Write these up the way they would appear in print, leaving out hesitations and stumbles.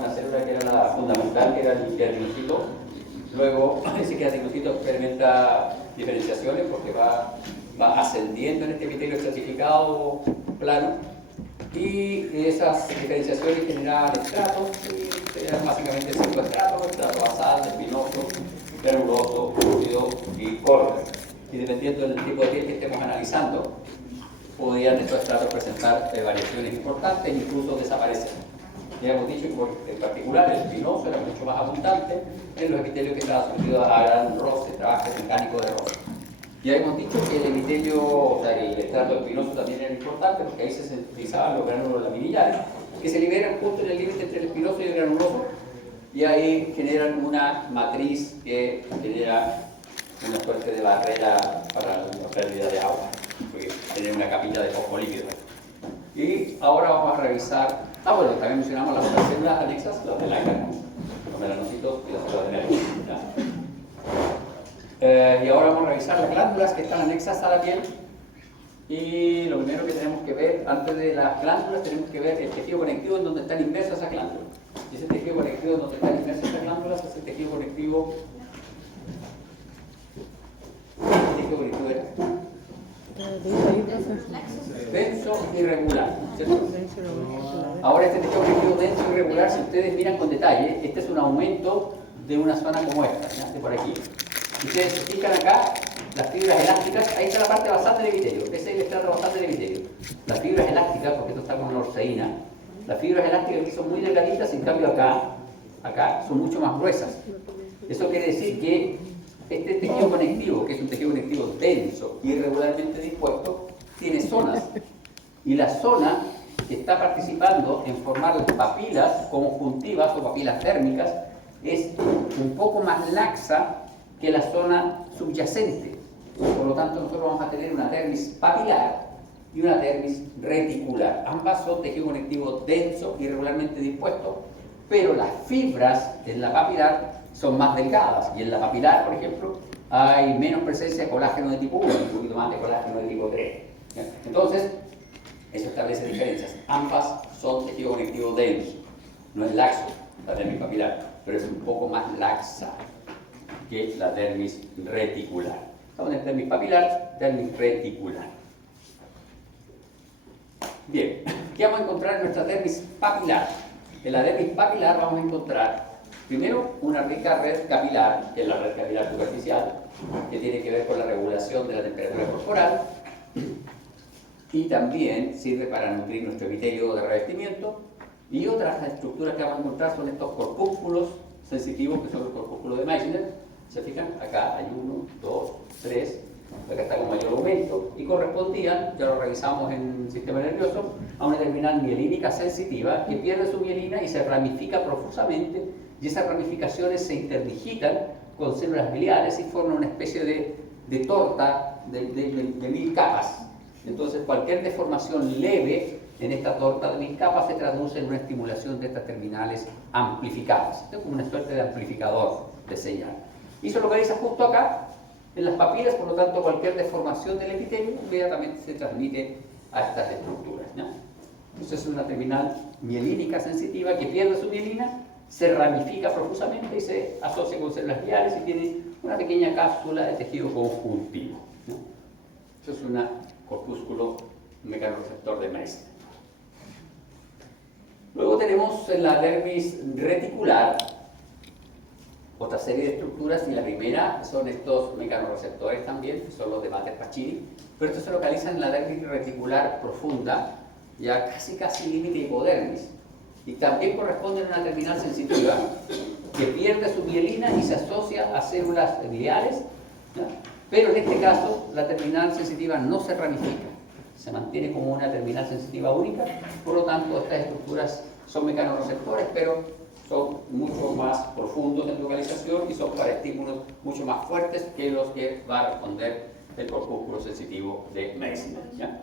una célula que era la fundamental, que era el queratinocito. Luego ese queratinocito experimenta diferenciaciones porque va ascendiendo en este epitelio estratificado plano, y esas diferenciaciones generaban estratos, y eran básicamente 5 estratos: estrato basal, espinoso, granuloso, lúcido y córneo. Y dependiendo del tipo de piel que estemos analizando, podían estos estratos presentar variaciones importantes, incluso desaparecer. Ya hemos dicho que en particular el espinoso era mucho más abundante en los epitelios que estaban sometidos a gran roce, trabajo mecánico de roce. Ya hemos dicho que el epitelio, o sea, el estrato espinoso también era importante, porque ahí se sintetizaban los gránulos laminillares, que se liberan justo en el límite entre el espinoso y el granuloso, y ahí generan una matriz que genera una suerte de barrera para la pérdida de agua, porque tiene una capilla de fosfolípidos. Y ahora vamos a revisar, bueno, también mencionamos las otras células anexas, las de Langerhans, los melanocitos y las células de Merck. Y ahora vamos a revisar las glándulas que están anexas a la piel. Y lo primero que tenemos que ver, antes de las glándulas, tenemos que ver el tejido conectivo en donde están inmersas esas glándulas. Y ese tejido conectivo en donde están inmersas esas glándulas es el tejido conectivo. ¿Qué tejido conectivo era? Denso y regular, ¿cierto? Ahora este tejido conectivo denso y regular, si ustedes miran con detalle, este es un aumento de una zona como esta, ¿ya? De por aquí. Ustedes se fijan acá, las fibras elásticas, ahí está la parte basal del epitelio, ese es el estrato basal del epitelio. Las fibras elásticas, porque esto está con una orceína, las fibras elásticas aquí son muy delgaditas, en cambio acá son mucho más gruesas. Eso quiere decir que este tejido conectivo, que es un tejido conectivo denso y irregularmente dispuesto, tiene zonas. Y la zona que está participando en formar papilas conjuntivas o papilas térmicas es un poco más laxa que la zona subyacente. Por lo tanto, nosotros vamos a tener una dermis papilar y una dermis reticular. Ambas son tejido conectivo denso y irregularmente dispuesto, pero las fibras en la papilar son más delgadas, y en la papilar, por ejemplo, hay menos presencia de colágeno de tipo 1, un poquito más de colágeno de tipo 3. Entonces, eso establece diferencias. Ambas son tejido conectivo denso. No es laxo la dermis papilar, pero es un poco más laxa que la dermis reticular. Estamos en dermis papilar, dermis reticular. Bien, ¿qué vamos a encontrar en nuestra dermis papilar? En la dermis papilar vamos a encontrar primero una rica red capilar, que es la red capilar superficial, que tiene que ver con la regulación de la temperatura corporal, y también sirve para nutrir nuestro epitelio de revestimiento. Y otras estructuras que vamos a encontrar son estos corpúsculos sensitivos, que son los corpúsculos de Meissner. ¿Se fijan? Acá hay 1, 2, 3, acá está con mayor aumento, y correspondían, ya lo revisamos en el sistema nervioso, a una terminal mielínica sensitiva que pierde su mielina y se ramifica profusamente, y esas ramificaciones se interdigitan con células biliares y forman una especie de torta de 1000 capas. Entonces, cualquier deformación leve en esta torta de 1000 capas se traduce en una estimulación de estas terminales amplificadas. Es como una suerte de amplificador de señal. Y se localiza justo acá, en las papilas, por lo tanto, cualquier deformación del epitelio inmediatamente se transmite a estas estructuras, ¿no? Entonces, es una terminal mielínica sensitiva que pierde su mielina, se ramifica profusamente y se asocia con células gliales y tiene una pequeña cápsula de tejido conjuntivo, ¿no? Eso es un corpúsculo mecanorreceptor de Meissner. Luego tenemos en la dermis reticular otra serie de estructuras, y la primera son estos mecanorreceptores también, que son los de Mater-Pacini, pero estos se localizan en la dermis reticular profunda, ya casi límite hipodermis, y también corresponden a una terminal sensitiva que pierde su mielina y se asocia a células gliales, ¿no? Pero en este caso la terminal sensitiva no se ramifica, se mantiene como una terminal sensitiva única. Por lo tanto, estas estructuras son mecanorreceptores, pero son mucho más profundos en localización y son para estímulos mucho más fuertes que los que va a responder el corpúsculo sensitivo de Meissner, ¿ya?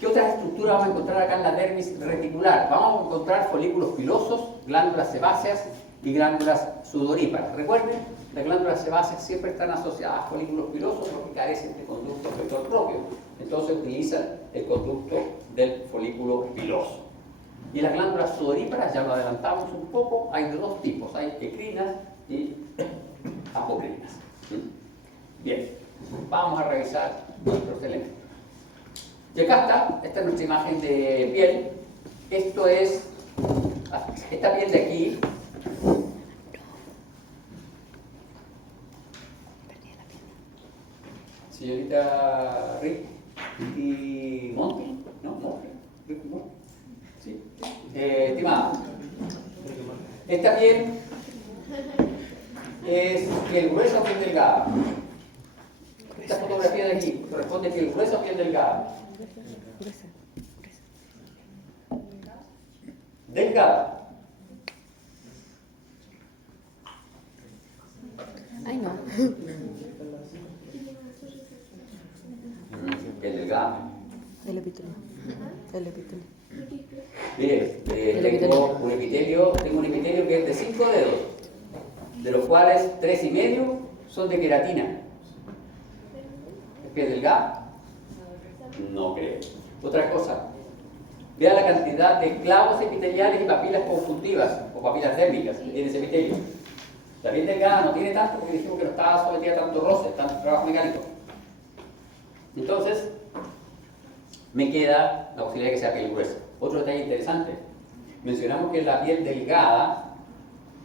¿Qué otras estructuras vamos a encontrar acá en la dermis reticular? Vamos a encontrar folículos pilosos, glándulas sebáceas y glándulas sudoríparas. Recuerden, las glándulas sebáceas siempre están asociadas a folículos pilosos porque carecen de conducto efector propio. Entonces utilizan el conducto del folículo piloso. Y las glándulas sudoríparas, ya lo adelantamos un poco, hay de dos tipos, hay ecrinas y apocrinas. Bien, vamos a revisar nuestros elementos. Y acá está, esta es nuestra imagen de piel. Esto es, esta piel de aquí, señorita Rick y Monty, ¿no? Monty, Rick y Monty. Sí. Estimada, esta piel es piel gruesa o piel delgada. Esta fotografía de aquí corresponde a piel gruesa o piel delgada. Delgada. Ay, no. Piel delgada. El epitelio. El epitelio. Mire, tengo un epitelio que es de 5 dedos, de los cuales 3,5 son de queratina. ¿Es piel delgada? No creo. Otra cosa, vea la cantidad de clavos epiteliales y papilas conjuntivas o papilas dérmicas que tiene ese epitelio. La piel delgada no tiene tanto porque dijimos que no estaba sometida a tanto roce, tanto trabajo mecánico. Entonces, me queda la posibilidad de que sea piel gruesa. Otro detalle interesante, mencionamos que la piel delgada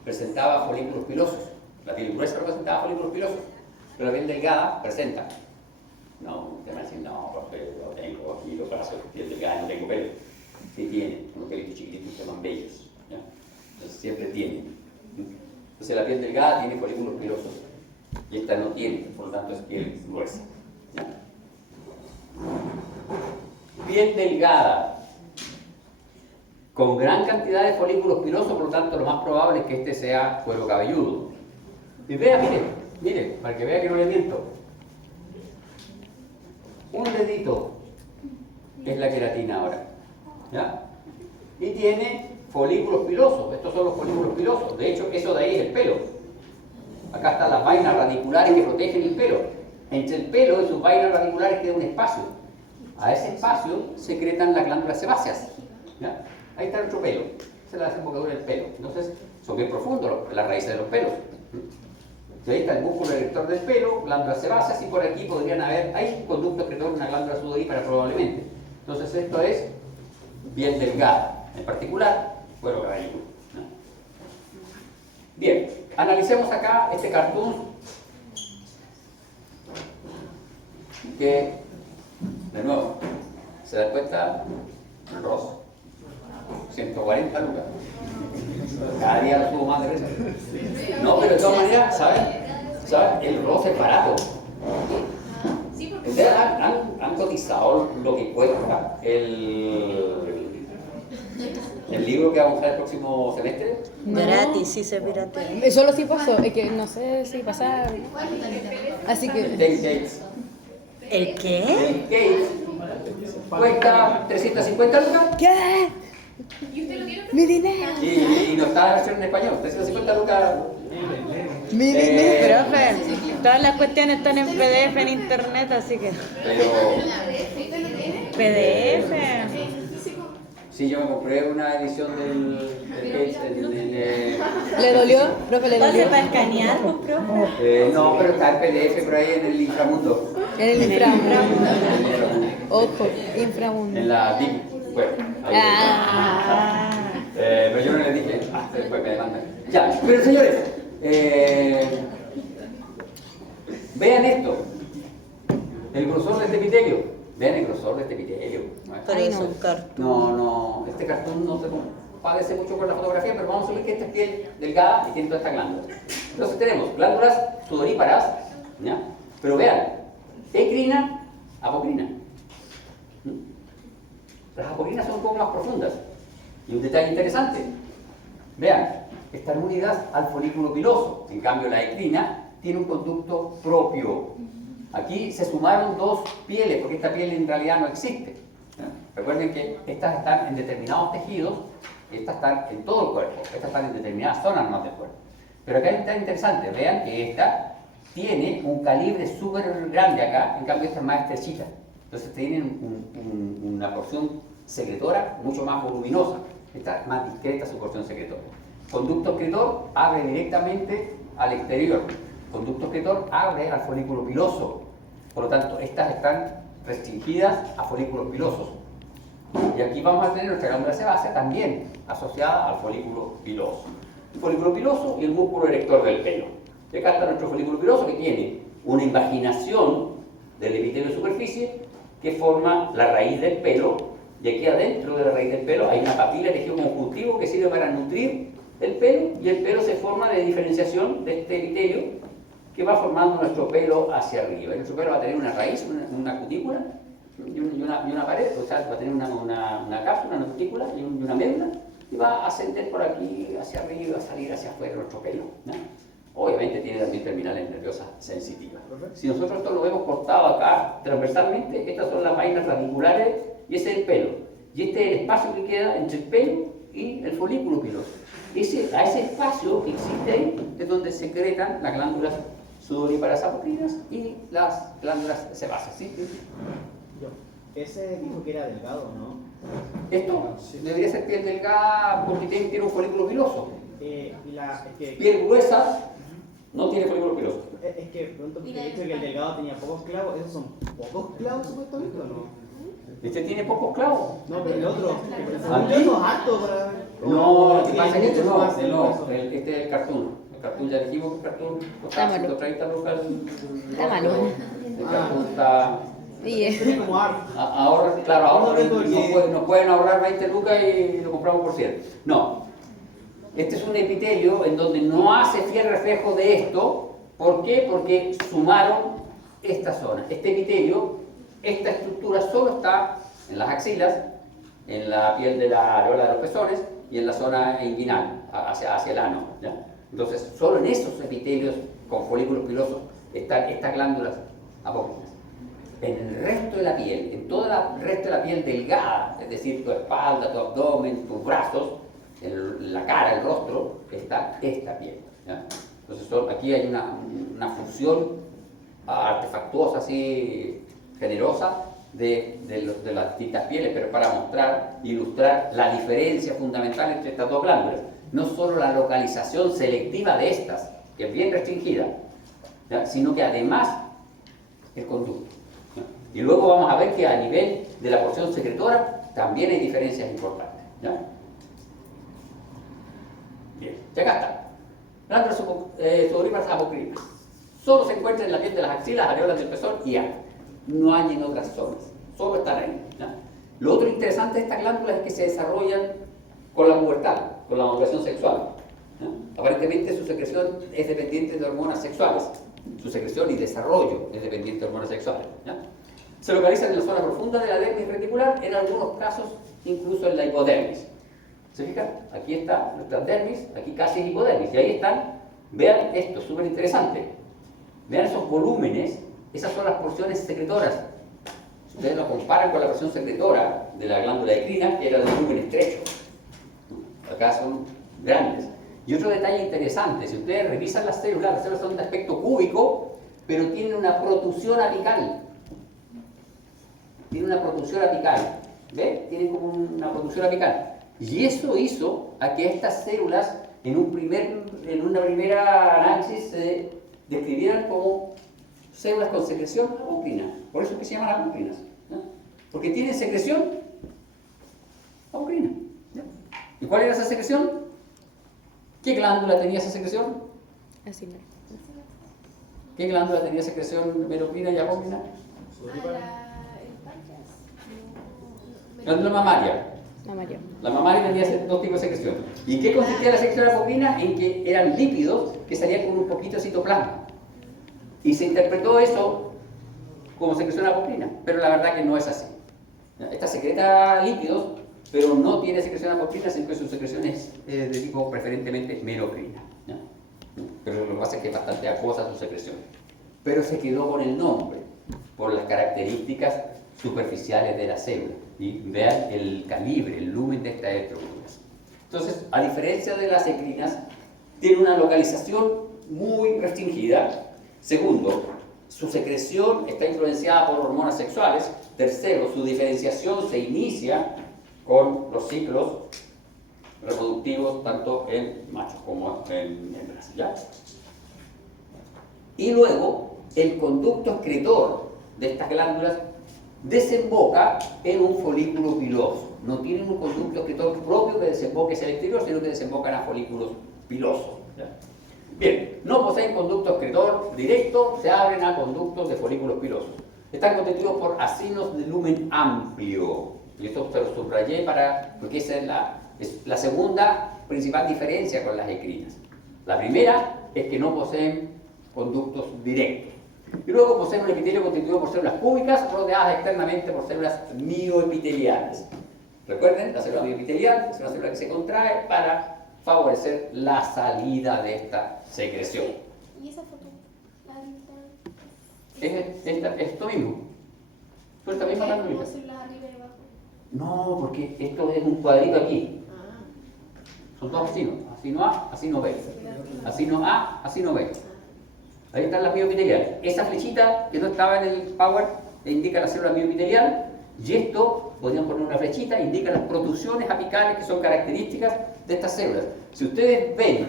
presentaba folículos pilosos, la piel gruesa no presentaba folículos pilosos, pero la piel delgada presenta. No, usted me va a decir, no, profe, yo tengo aquí los brazos, piel delgada y no tengo pelo. Sí tiene, unos pelitos chiquititos que llaman bellos, ¿ya? Entonces siempre tiene. Entonces la piel delgada tiene folículos pilosos y esta no tiene, por lo tanto es piel gruesa, ¿ya? Piel delgada, con gran cantidad de folículos pilosos, por lo tanto lo más probable es que este sea cuero cabelludo. Y vea, mire, para que vea que no le miento. Un dedito es la queratina ahora, ¿ya? Y tiene folículos pilosos, estos son los folículos pilosos, de hecho eso de ahí es el pelo. Acá están las vainas radiculares que protegen el pelo. Entre el pelo y sus vainas radiculares queda un espacio. A ese espacio secretan las glándulas sebáceas, ¿ya? Ahí está nuestro pelo, esa es la desembocadura del pelo. Entonces, son bien profundos las raíces de los pelos. Ahí está el músculo erector del pelo, glándulas sebáceas, y por aquí podrían haber, hay conductos que tocan una glándula sudorípara probablemente. Entonces, esto es piel delgada, en particular, cuero cabelludo, ¿no? Bien, analicemos acá este cartoon que, de nuevo, se da cuenta, rosa. 140 lucas. Cada día lo subo más de precio. No, pero de todas maneras, ¿saben? El roce es barato. ¿Ustedes han cotizado lo que cuesta el libro que vamos a usar el próximo semestre? No. Gratis, sí se piratea. Solo sí pasó, es que no sé si pasa. Así que. Dale Gates. ¿El qué? El Gates cuesta 350 lucas. ¿Qué? ¡Mi dinero! Y no está la versión en español. 350 lucas. ¡Mi dinero! Profe, todas las cuestiones están en PDF en internet, así que. Pero PDF. sí, yo me compré una edición del Gates. ¿Le dolió? Profe, ¿le ¿Entonces dolió? para escanear, pues, profe? No, pero está en PDF por ahí en el inframundo. En el inframundo. En el inframundo. Ojo, inframundo. En la Big Web. Ahí. Ah. Pero yo no les dije, después me demandan. Ya, pero señores, vean esto. El grosor de este epitelio. Vean el grosor de este epitelio. Pero Ay, es no. un cartón. No, este cartón no se padece mucho con la fotografía, pero vamos a ver que esta es piel delgada y tiene toda esta glándula. Entonces tenemos glándulas sudoríparas, ¿ya? Pero vean, ecrina, apocrina. Las apocrinas son un poco más profundas. Y un detalle interesante, vean, están unidas al folículo piloso. En cambio, la ecrina tiene un conducto propio. Aquí se sumaron dos pieles, porque esta piel en realidad no existe. Recuerden que estas están en determinados tejidos y estas están en todo el cuerpo. Estas están en determinadas zonas más del cuerpo. Pero acá está interesante, vean que esta tiene un calibre súper grande acá, en cambio esta es más estrechita. Entonces tienen una porción secretora mucho más voluminosa. Está más discreta su porción secretora. Conducto excretor abre directamente al exterior. Conducto excretor abre al folículo piloso. Por lo tanto, estas están restringidas a folículos pilosos. Y aquí vamos a tener nuestra glándula sebácea también asociada al folículo piloso. El folículo piloso y el músculo erector del pelo. Y acá está nuestro folículo piloso que tiene una invaginación del epitelio de superficie que forma la raíz del pelo, y aquí adentro de la raíz del pelo hay una papila de tejido conjuntivo que sirve para nutrir el pelo, y el pelo se forma de diferenciación de este epitelio que va formando nuestro pelo hacia arriba. Y nuestro pelo va a tener una raíz, una cutícula y una pared, o sea, va a tener una cápsula, una cutícula y una médula, y va a ascender por aquí hacia arriba, a salir hacia afuera nuestro pelo, ¿no? Obviamente tiene también terminales nerviosas sensitivas. Si nosotros esto lo vemos cortado acá transversalmente, estas son las vainas radiculares y ese es el pelo. Y este es el espacio que queda entre el pelo y el folículo piloso. A ese espacio que existe ahí es donde secretan las glándulas sudoríparas apocrinas y las glándulas sebáceas. ¿Sí? Ese dijo que era delgado, ¿no? Esto debería ser piel delgada porque tiene un folículo piloso. Piel gruesa no tiene folículo piloso. Es que pronto porque he dicho que el delgado tenía pocos clavos. ¿Esos son pocos clavos supuestamente o no? Este tiene pocos clavos. No, pero el otro. ¿Aquí? ¿Eso es alto para.? No, lo que pasa es que este es el cartoon. El cartoon ya dijimos que el cartoon costaba 130 lucas. Está malo. El cartoon está. Sí, Como Ahora, claro, ahora nos pueden ahorrar 20 lucas y lo compramos por 100. No. Este es un epitelio en donde no hace fiel reflejo de esto. ¿Por qué? Porque sumaron esta zona. Este epitelio, esta estructura solo está en las axilas, en la piel de la areola de los pezones y en la zona inguinal, hacia el ano, ¿ya? Entonces, solo en esos epitelios con folículos pilosos están estas glándulas apócrinas. En el resto de la piel, en todo el resto de la piel delgada, es decir, tu espalda, tu abdomen, tus brazos, la cara, el rostro, está esta piel, ¿ya? Entonces, aquí hay una función artefactuosa, así, generosa, de las distintas pieles, pero para mostrar, ilustrar la diferencia fundamental entre estas dos glándulas. No solo la localización selectiva de estas, que es bien restringida, ¿ya? Sino que además el conducto, ¿ya? Y luego vamos a ver que a nivel de la porción secretora también hay diferencias importantes, ¿ya? Bien, ya acá está. Glándulas sudoríparas apocrinas. Solo se encuentran en la piel de las axilas, areolas del pezón y ano. No hay en otras zonas, solo están ahí, ¿ya? Lo otro interesante de estas glándulas es que se desarrollan con la pubertad, con la maduración sexual, ¿ya? Aparentemente su secreción es dependiente de hormonas sexuales, su secreción y desarrollo es dependiente de hormonas sexuales, ¿ya? Se localizan en la zona profunda de la dermis reticular, en algunos casos incluso en la hipodermis. ¿Se fijan? Aquí está nuestra dermis, aquí casi es hipodermis, y ahí están. Vean esto, súper interesante. Vean esos volúmenes, esas son las porciones secretoras. Si ustedes lo comparan con la porción secretora de la glándula endocrina, que era de volumen estrecho. Acá son grandes. Y otro detalle interesante, si ustedes revisan las células son de aspecto cúbico, pero tienen una protusión apical. Tienen una protusión apical. ¿Ven? Tienen como una protusión apical. Y eso hizo a que estas células, en una primera análisis, se describieran como células con secreción apocrina. Por eso es que se llaman apocrinas, ¿no? Porque tienen secreción apocrina, ¿no? ¿Y cuál era esa secreción? ¿Qué glándula tenía esa secreción? así no. ¿Qué glándula tenía secreción merocrina y apocrina? Glándula mamaria. La María. La mamaria tenía dos tipos de secreción. ¿Y qué consistía la secreción apocrina? En que eran lípidos que salían con un poquito de citoplasma. Y se interpretó eso como secreción apocrina, pero la verdad que no es así. Esta secreta lípidos, pero no tiene secreción apocrina, sino que su secreción es de tipo preferentemente merocrina, ¿ya? Pero lo que pasa es que es bastante acuosa su secreción. Pero se quedó con el nombre, por las características superficiales de la célula. Y vean el calibre, el lumen de estas estructuras. Entonces, a diferencia de las ecrinas, tiene una localización muy restringida. Segundo, su secreción está influenciada por hormonas sexuales. Tercero, su diferenciación se inicia con los ciclos reproductivos tanto en machos como en hembras, ¿ya? Y luego el conducto excretor de estas glándulas desemboca en un folículo piloso. No tienen un conducto excretor propio que desemboque hacia el exterior, sino que desembocan a folículos pilosos, ¿ya? Bien, no poseen conducto excretor directo, se abren a conductos de folículos pilosos. Están constituidos por acinos de lumen amplio. Y esto se lo subrayé porque esa es la segunda principal diferencia con las ecrinas. La primera es que no poseen conductos directos. Y luego poseen un epitelio constituido por células cúbicas rodeadas externamente por células mioepiteliales. Recuerden, la célula mioepitelial es una célula que se contrae para favorecer la salida de esta secreción. ¿Y esa foto? Es esto mismo. Tú estás misma ¿Cómo glándula. células arriba y abajo? No, porque esto es un cuadrito aquí. Son dos asinos. Asino A, asino B. Asino A, asino B. Ahí están las mioepiteliales. Esa flechita que no estaba en el Power indica la célula mioepitelial. Y esto, podrían poner una flechita, indica las protrusiones apicales que son características de estas células. Si ustedes ven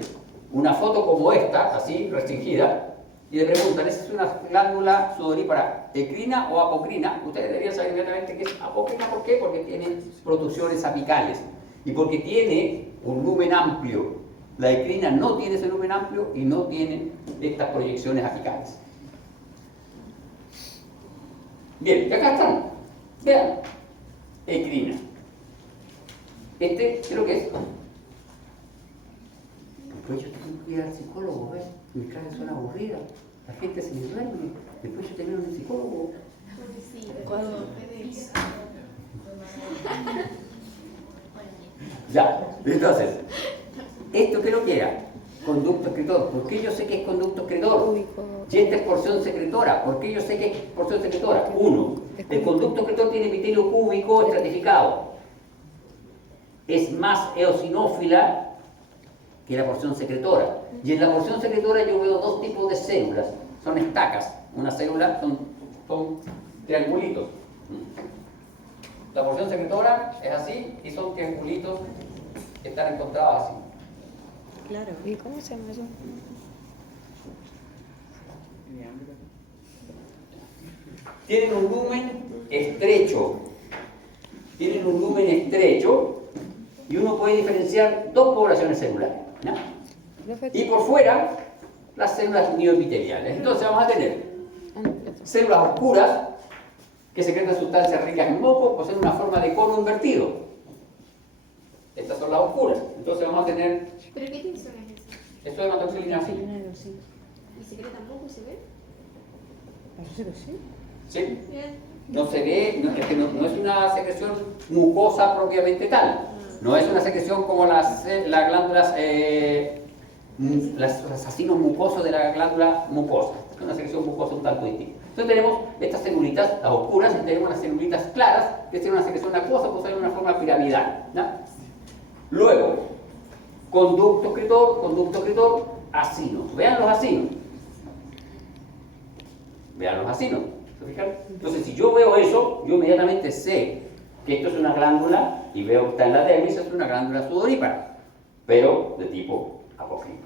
una foto como esta, así, restringida, y le preguntan, ¿esa es una glándula sudorípara ecrina o apocrina? Ustedes deberían saber inmediatamente que es apocrina. ¿Por qué? Porque tiene protrusiones apicales y porque tiene un lumen amplio. La ecrina no tiene ese lumen amplio y no tiene estas proyecciones apicales. Bien, y acá están. Vean, ecrina. ¿Qué es lo que es? Después yo tengo que ir al psicólogo, ¿ves? Mi clase suena aburrida, la gente se me duerme, después yo tengo un psicólogo. Sí, Ya, entonces, ¿esto qué es lo que era? Conducto excretor. ¿Por qué yo sé que es conducto excretor? Y esta es porción secretora. ¿Por qué yo sé que es porción secretora? Uno, el conducto excretor tiene epitelio cúbico estratificado. Es más eosinófila que la porción secretora. Y en la porción secretora yo veo dos tipos de células. Son estacas. Una célula son triangulitos. La porción secretora es así y son triangulitos que están encontrados así. Claro. ¿Y cómo se llama eso? Tienen un lumen estrecho. Tienen un lumen estrecho y uno puede diferenciar dos poblaciones celulares, ¿no? Y por fuera, las células mioepiteliales. Entonces vamos a tener células oscuras que secretan sustancias ricas en moco, poseen una forma de cono invertido. Estas son las oscuras. Entonces vamos a tener... ¿Pero qué tensión es esa? Esto es hematoxilina así. ¿Y secreta tampoco se ve? Parece que sí. ¿Sí? Bien. No se ve, es que no es una secreción mucosa propiamente tal. No es una secreción como las glándulas, los acinos mucosos de la glándula mucosa. Es una secreción mucosa un tanto distinta. Entonces tenemos estas celulitas, las oscuras, y tenemos las celulitas claras, que tienen una secreción acuosa, pues hay una forma piramidal, ¿no? Luego, conducto excretor, acino. Vean los acinos. Vean los acinos. ¿Se fijan? Entonces, si yo veo eso, yo inmediatamente sé que esto es una glándula y veo que está en la dermis, es una glándula sudorípara, pero de tipo apocrino,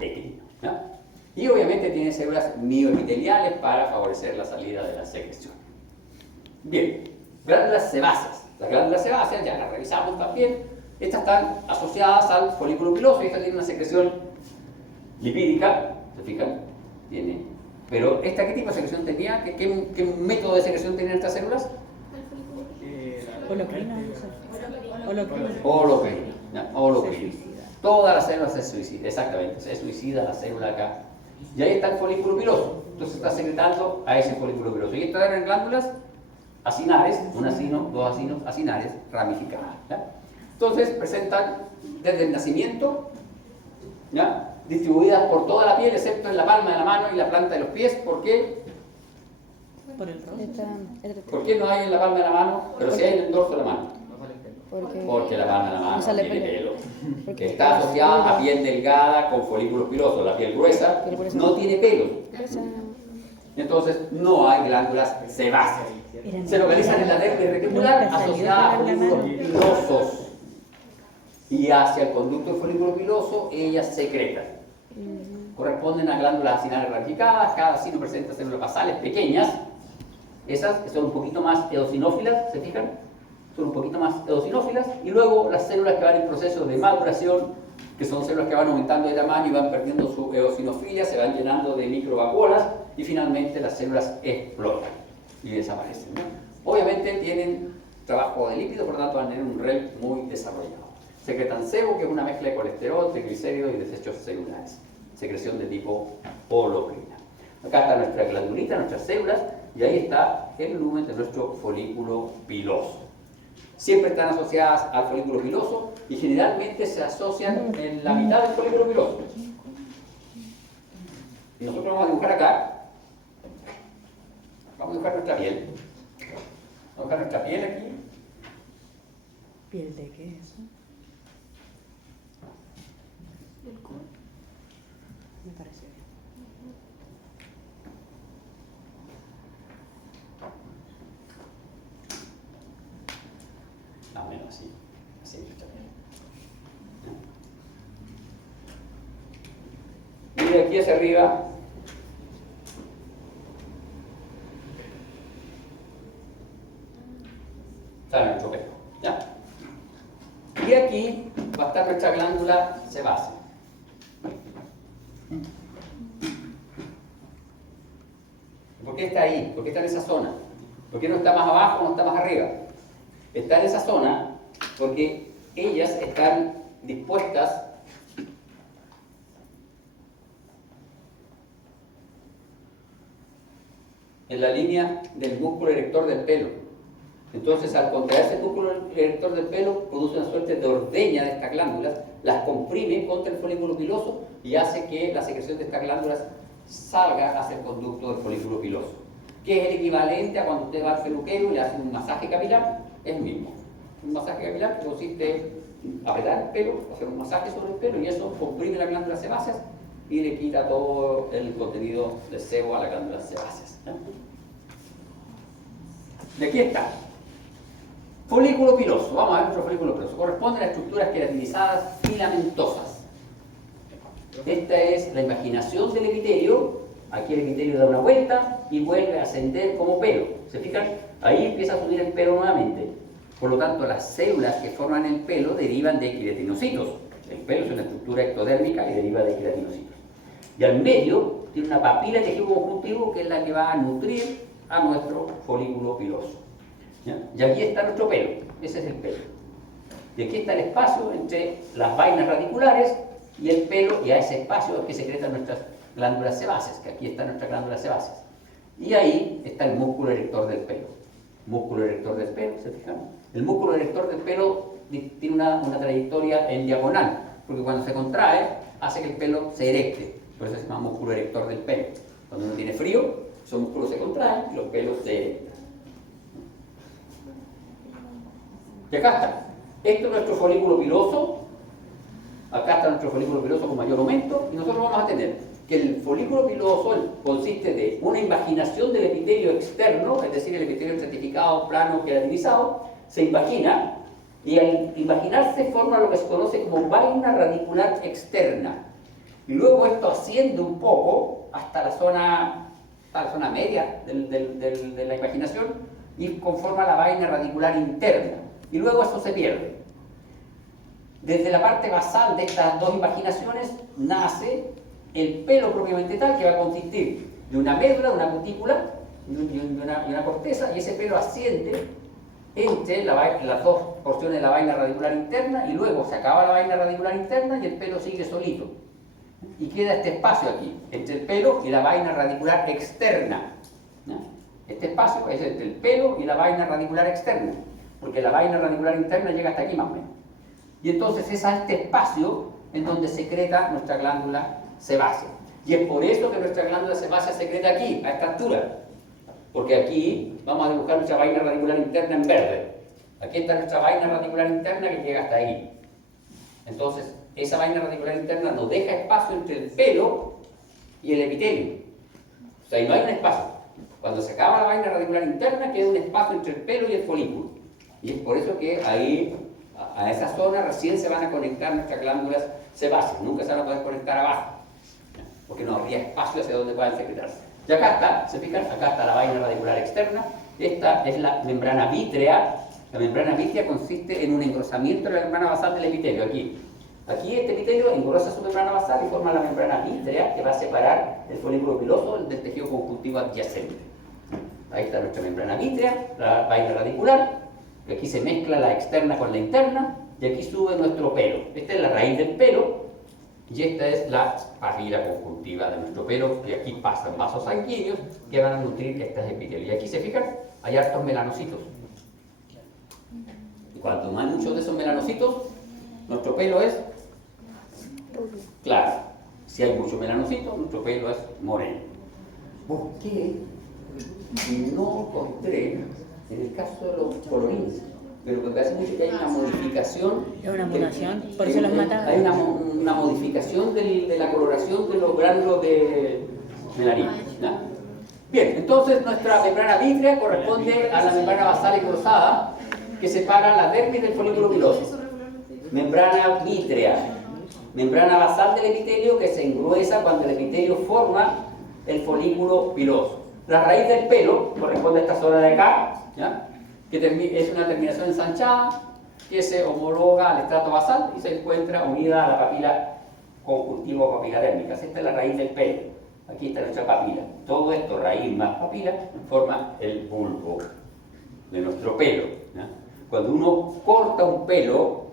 ecrino, ¿no? Y obviamente tiene células mioepiteliales para favorecer la salida de la secreción. Bien, glándulas sebáceas. Las glándulas sebáceas ya las revisamos también. Estas están asociadas al folículo piloso y esta tiene una secreción lipídica, ¿se fijan? Tiene. Pero ¿esta qué tipo de secreción tenía? ¿Qué método de secreción tenían estas células? Holocrina. Holocrina. Todas las células se suicidan, exactamente, se suicida la célula acá. Y ahí está el folículo piloso. Entonces está secretando a ese folículo piloso. Y estas eran glándulas acinares, un acino, dos acinos acinares ramificadas, ¿ya? Entonces presentan desde el nacimiento, ¿ya?, distribuidas por toda la piel, excepto en la palma de la mano y la planta de los pies. ¿Por qué? Por el rostro. ¿Por qué no hay en la palma de la mano, pero sí hay en el dorso de la mano? Porque la palma de la mano no sale tiene pelo. pelo. Que está asociada a piel delgada con folículos pilosos. La piel gruesa no tiene pelos. Entonces no hay glándulas sebáceas. Se localizan en la dermis reticular asociada a folículos pilosos. y hacia el conducto del folículo piloso ellas secretan. Corresponden a glándulas acinales ramificadas, cada sino presenta células basales pequeñas, esas que son un poquito más eosinófilas, ¿se fijan? Son un poquito más eosinófilas, y luego las células que van en proceso de maduración, que son células que van aumentando de tamaño y van perdiendo su eosinofilia, se van llenando de microvacuolas, y finalmente las células explotan y desaparecen, ¿no? Obviamente tienen trabajo de lípido, por lo tanto van a tener un REM muy desarrollado. Secretan sebo, que es una mezcla de colesterol, triglicéridos y desechos celulares. Secreción de tipo holocrina. Acá está nuestra glandulita, nuestras células, y ahí está el lumen de nuestro folículo piloso. Siempre están asociadas al folículo piloso y generalmente se asocian en la mitad del folículo piloso. Y nosotros vamos a dibujar acá, vamos a dibujar nuestra piel. Vamos a dibujar nuestra piel aquí. ¿Piel de qué es eso? El culo. Me parece bien. Más o menos así. Así es nuestra piel. Y de aquí hacia arriba sale nuestro pelo. ¿Ya? Y aquí va a estar nuestra glándula sebácea. ¿Por qué está ahí? ¿Por qué está en esa zona? ¿Por qué no está más abajo o no está más arriba? Está en esa zona porque ellas están dispuestas en la línea del músculo erector del pelo. Entonces, al contraerse el músculo erector del pelo, produce una suerte de ordeña de estas glándulas, las comprime contra el folículo piloso y hace que la secreción de estas glándulas salga hacia el conducto del folículo piloso, que es el equivalente a cuando usted va al peluquero y le hacen un masaje capilar, es el mismo. Un masaje capilar que consiste en apretar el pelo, hacer un masaje sobre el pelo y eso comprime las glándulas sebáceas y le quita todo el contenido de sebo a las glándulas sebáceas. De aquí está. Folículo piloso. Vamos a ver nuestro folículo piloso. Corresponden a estructuras queratinizadas filamentosas. Esta es la imaginación del epitelio. Aquí el epitelio da una vuelta y vuelve a ascender como pelo. ¿Se fijan? Ahí empieza a subir el pelo nuevamente. Por lo tanto, las células que forman el pelo derivan de queratinocitos. El pelo es una estructura ectodérmica y deriva de queratinocitos. Y al medio tiene una papila de tejido conjuntivo que es la que va a nutrir a nuestro folículo piloso. ¿Ya? Y aquí está nuestro pelo. Ese es el pelo. Y aquí está el espacio entre las vainas radiculares y el pelo, y a ese espacio es que secretan nuestras glándulas sebáceas, que aquí están nuestras glándulas sebáceas. Y ahí está el músculo erector del pelo. Músculo erector del pelo, ¿se fijan? El músculo erector del pelo tiene una trayectoria en diagonal, porque cuando se contrae hace que el pelo se erecte. Por eso se llama músculo erector del pelo. Cuando uno tiene frío, esos músculos se contraen y los pelos se erectan. Y acá está. Esto es nuestro folículo piloso. Acá está nuestro folículo piloso con mayor aumento. Y nosotros vamos a tener que el folículo piloso consiste de una invaginación del epitelio externo, es decir, el epitelio estratificado, plano, queratinizado, se invagina y al invaginarse forma lo que se conoce como vaina radicular externa. Y luego esto asciende un poco hasta la zona media de la invaginación y conforma la vaina radicular interna. Y luego esto se pierde. Desde la parte basal de estas dos invaginaciones nace el pelo propiamente tal, que va a consistir de una médula, de una cutícula y una corteza, y ese pelo asciende entre las dos porciones de la vaina radicular interna y luego se acaba la vaina radicular interna y el pelo sigue solito. Y queda este espacio aquí, entre el pelo y la vaina radicular externa. ¿No? Este espacio es entre el pelo y la vaina radicular externa, porque la vaina radicular interna llega hasta aquí más o menos. Y entonces es a este espacio en donde secreta nuestra glándula sebácea. Y es por eso que nuestra glándula sebácea secreta aquí, a esta altura. Porque aquí vamos a dibujar nuestra vaina radicular interna en verde. Aquí está nuestra vaina radicular interna que llega hasta ahí. Entonces, esa vaina radicular interna nos deja espacio entre el pelo y el epitelio. O sea, ahí no hay un espacio. Cuando se acaba la vaina radicular interna, queda un espacio entre el pelo y el folículo. Y es por eso que ahí A esa zona recién se van a conectar nuestras glándulas sebáceas, nunca se van a poder conectar abajo, porque no habría espacio hacia donde puedan secretarse. Y acá está, se fijan, acá está la vaina radicular externa, esta es la membrana vítrea. La membrana vítrea consiste en un engrosamiento de la membrana basal del epitelio, aquí. Aquí este epitelio engrosa su membrana basal y forma la membrana vítrea que va a separar el folículo piloso del tejido conjuntivo adyacente. Ahí está nuestra membrana vítrea, la vaina radicular, que aquí se mezcla la externa con la interna, y aquí sube nuestro pelo. Esta es la raíz del pelo, y esta es la papila conjuntiva de nuestro pelo, y aquí pasan vasos sanguíneos que van a nutrir estas epitelios. Y aquí se fijan, hay hartos melanocitos. Y cuanto más muchos de esos melanocitos, nuestro pelo es claro. Si hay muchos melanocitos, nuestro pelo es moreno. ¿Por qué no encontré en el caso de los colorines? Pero lo que hace mucho que hay una modificación. Es una mutación, por eso los mata. Hay una modificación de la coloración de los gránulos de melanina. ¿No? Bien, entonces nuestra membrana vítrea corresponde a la membrana basal engrosada que separa la dermis del folículo piloso. Membrana vítrea. Membrana basal del epitelio que se engruesa cuando el epitelio forma el folículo piloso. La raíz del pelo corresponde a esta zona de acá, ¿ya? Que es una terminación ensanchada que se homologa al estrato basal y se encuentra unida a la papila conjuntiva o papila dérmica. Esta es la raíz del pelo. Aquí está nuestra papila. Todo esto, raíz más papila, forma el bulbo de nuestro pelo, ¿ya? Cuando uno corta un pelo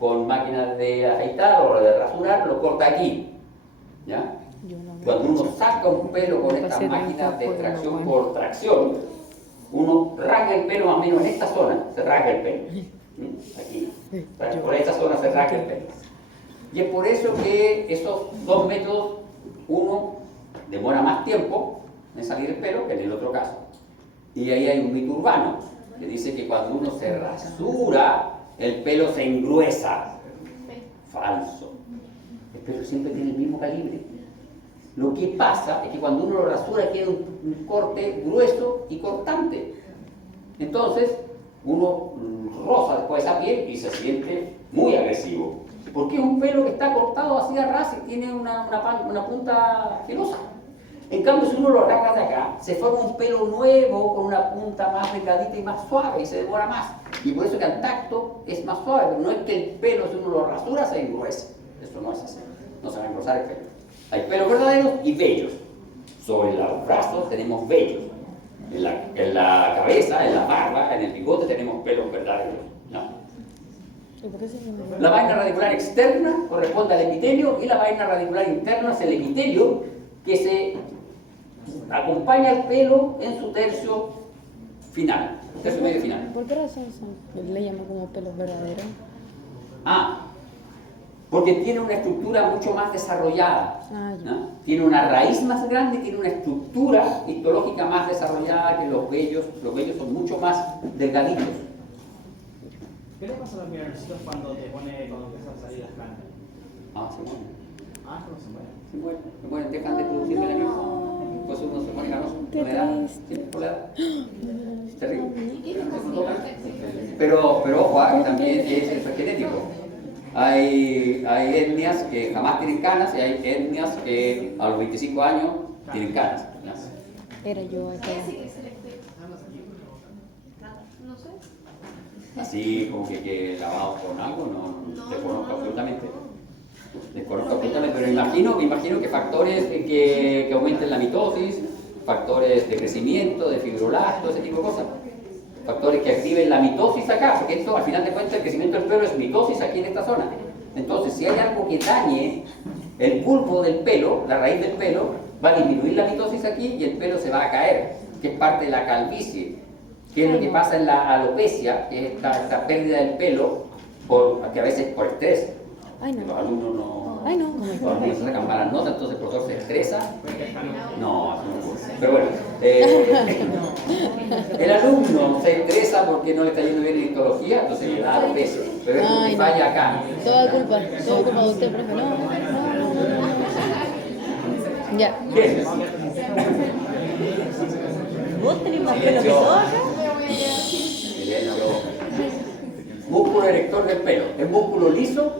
con máquinas de afeitar o de rasurar, lo corta aquí, ¿ya? Cuando uno saca un pelo con estas máquinas de extracción por tracción, uno rasga el pelo más o menos en esta zona, se rasga el pelo, aquí, por esta zona se rasga el pelo. Y es por eso que esos dos métodos, uno demora más tiempo en salir el pelo que en el otro caso. Y ahí hay un mito urbano que dice que cuando uno se rasura, el pelo se engruesa. Falso. El pelo siempre tiene el mismo calibre. Lo que pasa es que cuando uno lo rasura queda un corte grueso y cortante. Entonces, uno roza después esa piel y se siente muy agresivo. Porque es un pelo que está cortado así de ras y tiene una punta filosa. En cambio, si uno lo arranca de acá, se forma un pelo nuevo con una punta más delgadita y más suave y se demora más. Y por eso que al tacto es más suave, pero no es que el pelo, si uno lo rasura, se engruese. Eso no es así. No se va a engrosar el pelo. Hay pelos verdaderos y vellos. Sobre los brazos tenemos vellos. En la cabeza, en la barba, en el bigote tenemos pelos verdaderos. ¿No? La vaina radicular externa corresponde al epitelio y la vaina radicular interna es el epitelio que se acompaña al pelo en su tercio final, tercio medio final. ¿Por qué razón le llaman como pelos verdaderos? Porque tiene una estructura mucho más desarrollada, ¿no? Tiene una raíz más grande, tiene una estructura histológica más desarrollada que los vellos. Los vellos son mucho más delgaditos. ¿Qué le pasa a los milanocitos cuando empiezan a salir las canas? Se mueren. No se mueren. Se mueren, dejan de producir melanina. Pues uno se pone canoso con la edad. Sí, por la edad. Es terrible. Pero ojo, que también es genético. Hay etnias que jamás tienen canas y hay etnias que a los 25 años tienen canas. Era yo acá. No sé. Así como que lavados con algo, no desconozco absolutamente. Desconozco absolutamente, pero imagino que factores que aumenten la mitosis, factores de crecimiento, de fibroblasto, ese tipo de cosas. Factores que activen la mitosis acá, porque esto al final de cuentas el crecimiento del pelo es mitosis aquí en esta zona. Entonces, si hay algo que dañe el bulbo del pelo, la raíz del pelo, va a disminuir la mitosis aquí y el pelo se va a caer, que es parte de la calvicie. ¿Qué es lo que pasa en la alopecia? Que es esta pérdida del pelo, que a veces por estrés. Los alumnos los alumnos se sacan malas notas, entonces el profesor se estresa. No, eso no ocurre. Pero bueno, el alumno se estresa porque no le está yendo bien en histología, entonces le da alopecia. Pero es porque falla acá. Toda culpa de usted, profe. No. Ya. Bien. ¿Vos tenés más pelo que yo acá? Silencio. Músculo erector del pelo. El músculo liso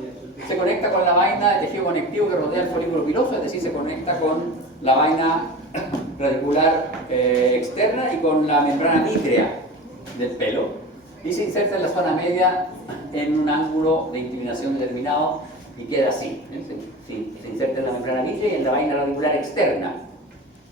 se conecta con la vaina de tejido conectivo que rodea el folículo piloso, es decir, se conecta con la vaina radicular externa y con la membrana vítrea del pelo, y se inserta en la zona media en un ángulo de inclinación determinado y queda así. Se inserta en la membrana vítrea y en la vaina radicular externa,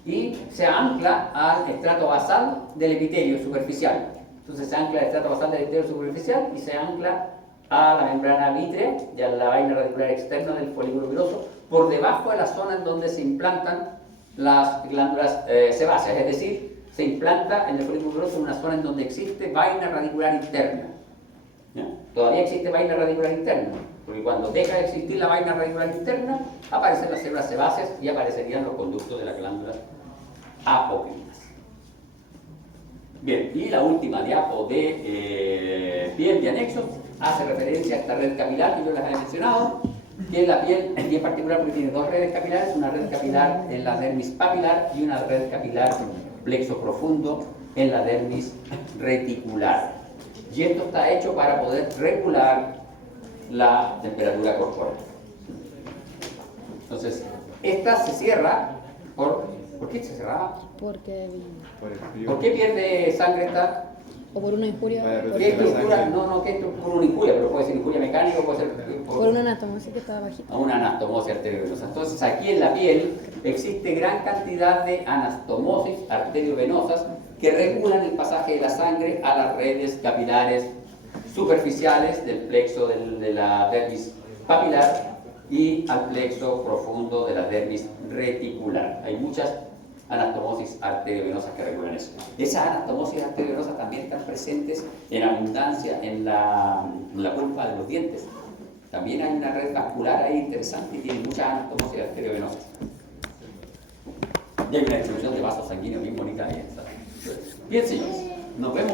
y se ancla al estrato basal del epitelio superficial. Entonces se ancla al estrato basal del epitelio superficial y se ancla a la membrana vítrea y a la vaina radicular externa del folículo piloso, por debajo de la zona en donde se implantan las glándulas sebáceas, es decir, se implanta en el folículo piloso una zona en donde existe vaina radicular interna. ¿Ya? Todavía existe vaina radicular interna, porque cuando deja de existir la vaina radicular interna, aparecen las células sebáceas y aparecerían los conductos de las glándulas apocrinas. Bien, y la última diapo de piel de anexos hace referencia a esta red capilar que yo les había mencionado, que la piel es bien particular porque tiene dos redes capilares, una red capilar en la dermis papilar y una red capilar plexo profundo en la dermis reticular. Y esto está hecho para poder regular la temperatura corporal. Entonces, esta se cierra ¿por qué se cerraba? Porque. Por el frío. ¿Por qué pierde sangre esta? O por una injuria. Vale, pero ¿Qué estructura? No, ¿qué estructura? Por una injuria, pero puede ser injuria mecánica, puede ser Por una anastomosis que estaba bajita. una anastomosis arteriovenosa. Entonces, aquí en la piel existe gran cantidad de anastomosis arteriovenosas que regulan el pasaje de la sangre a las redes capilares superficiales del plexo de la dermis papilar y al plexo profundo de la dermis reticular. Hay muchas anastomosis arteriovenosas que regulan eso. Esas anastomosis arteriovenosas también están presentes en abundancia en la pulpa de los dientes. También hay una red vascular ahí interesante y tiene muchas anastomosis arteriovenosas. Y hay una distribución de vasos sanguíneos bien bonita ahí. Bien, señores, nos vemos.